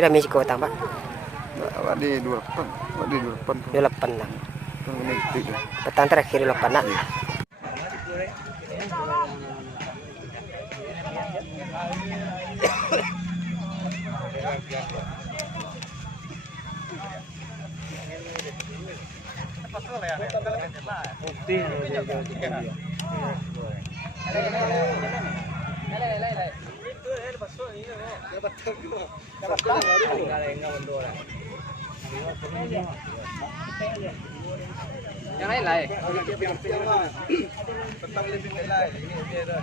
Ila Mexico tang Pak. Awak di 28. Awak di 28. 28 lah. Menit. Petang terakhir 28 nak. Yang lain lah. Petang lebih nilai. Ini dia dah.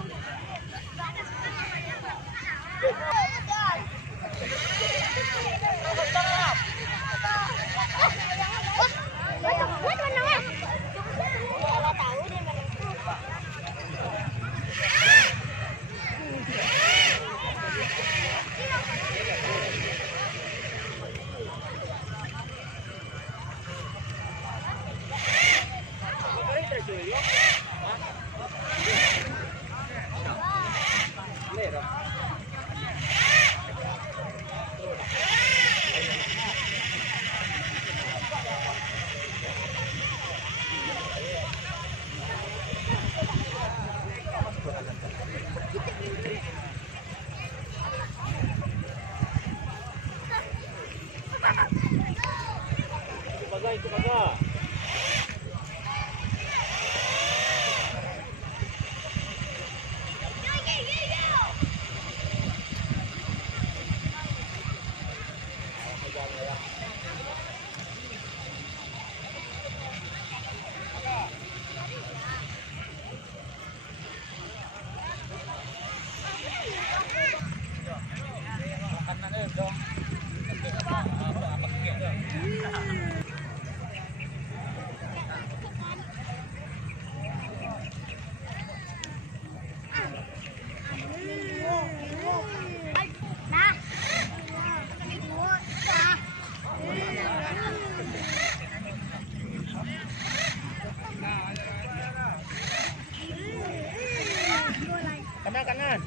Kanan.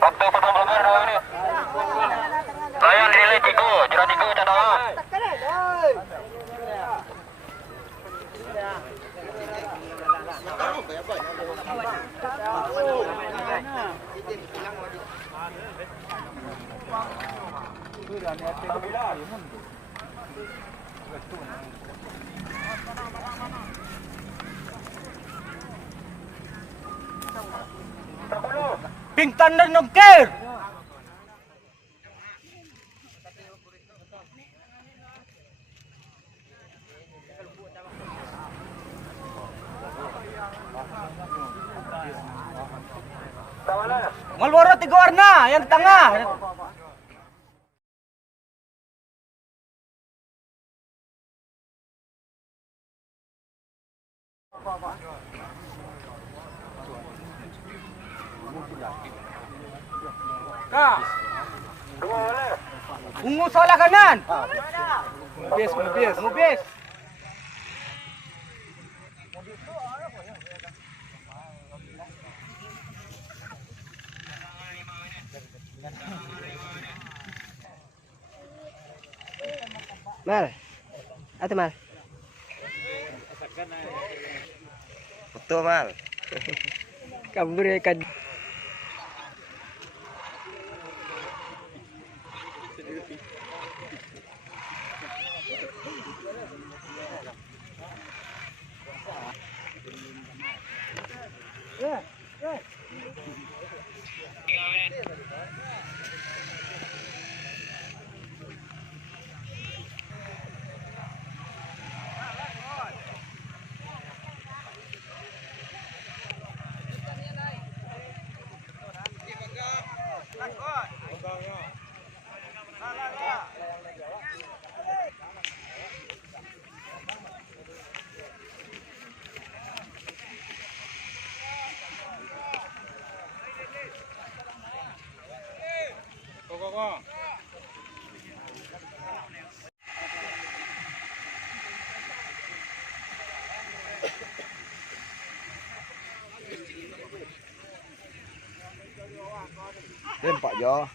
Waktu potong pelanggar dah ini. Layan nilai 3, jerah 3 cadangan. Pingtan dan nongker. Malboro 3 warna, yang di tengah. Kak. Ungu sebelah kanan. Mubis. Mal. Atau mal. Betul mal. Kabur ya kan. Pak Jo.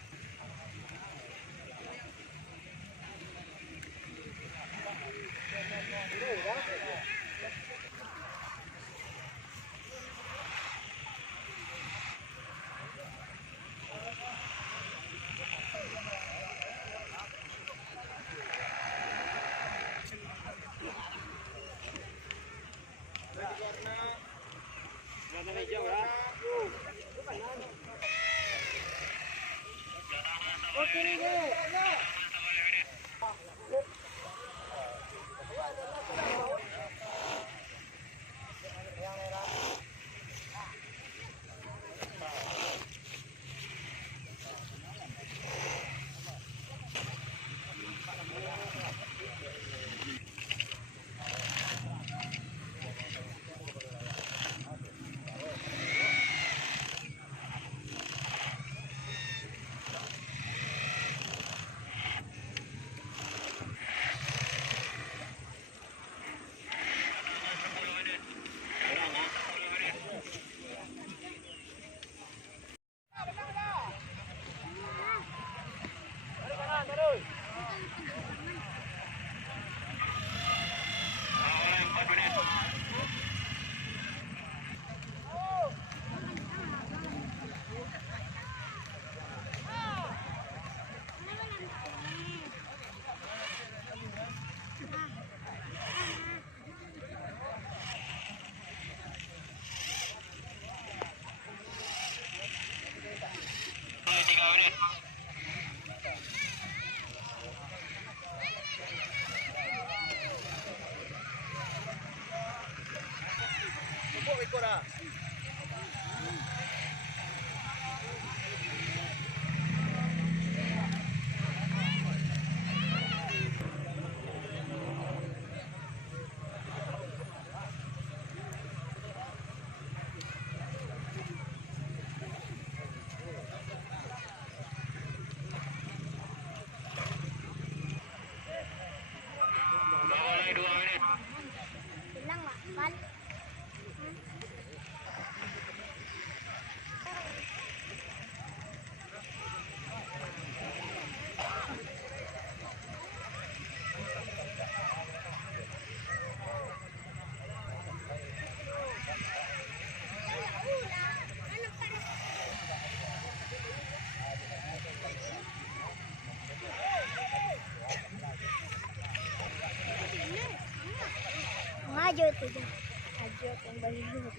Maju tu je. Maju kembali dulu.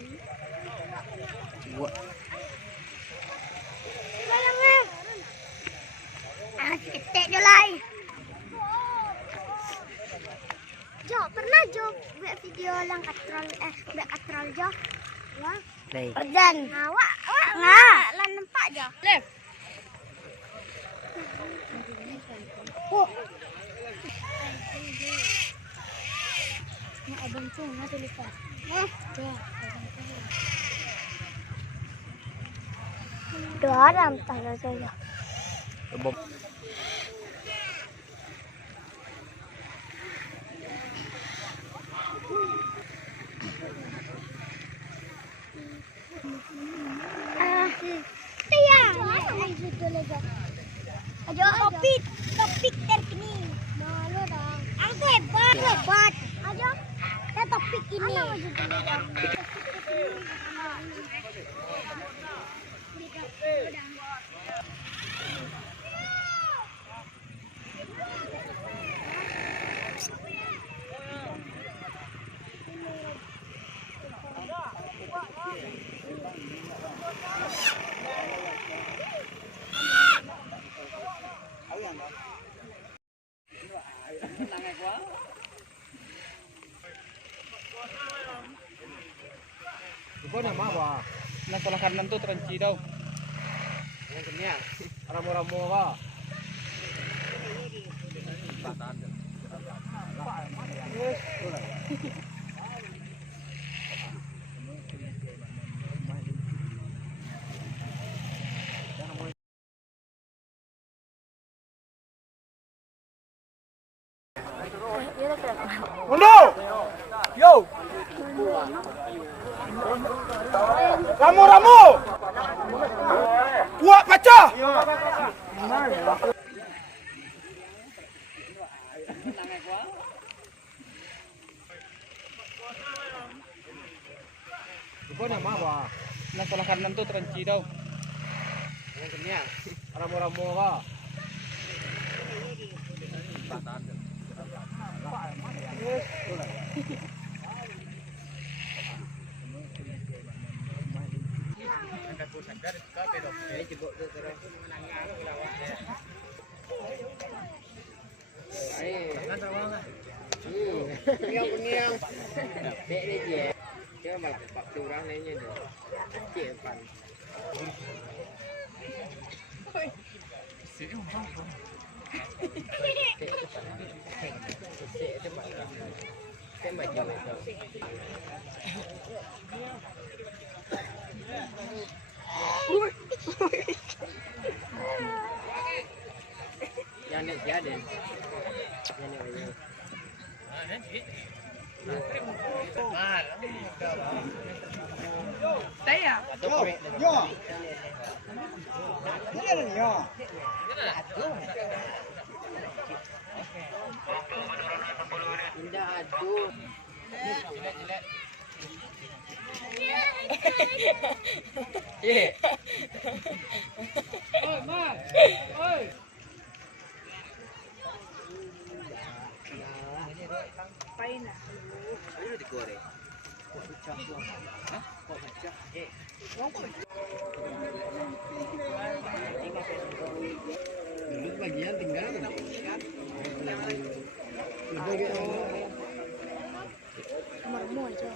Buat. Tolong ketek je lai. Jo, pernah Jo buat video lang katrol buat katrol Jo. Ya. Đây. Dan awak ngah lan nampak Jo. Left. Oh. Ni abang tu nak lepas. Dua orang tanda saya. Topik terkini. Malu dong. Aku hebat. Ayo, kita topik ini. Kau nak apa? Nak salah kanan tu terenci tau. Yang kena ramu-ramu apa? Mundur! Yo! Ramu! Kuat pecah! Kau nak apa? Nak salah kanan tu terenci tau. Yang kena ramu-ramu apa? Pengiang. Dek ni je. Kira malah pak turang lainnya tu. Cik pan. Yang ni tiada. Yang ni. Saya. Yo. Mana ni yo? Indah aduh. Eh. Oi, Mar. Oi. Pain na. Ano digoreng? Hah? Kok pecah? Eh. Dulu bagian tinggal kan? Kamar mo aja.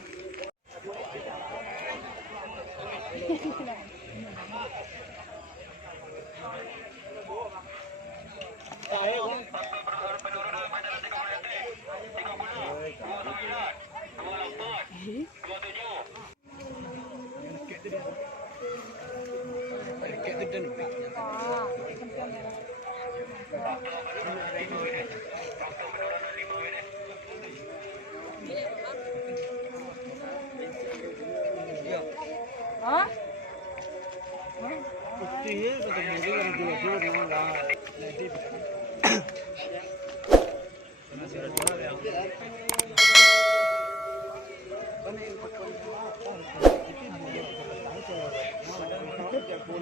Hah? Putih ketemu dengan dua-dua dengan nanti. Mana yang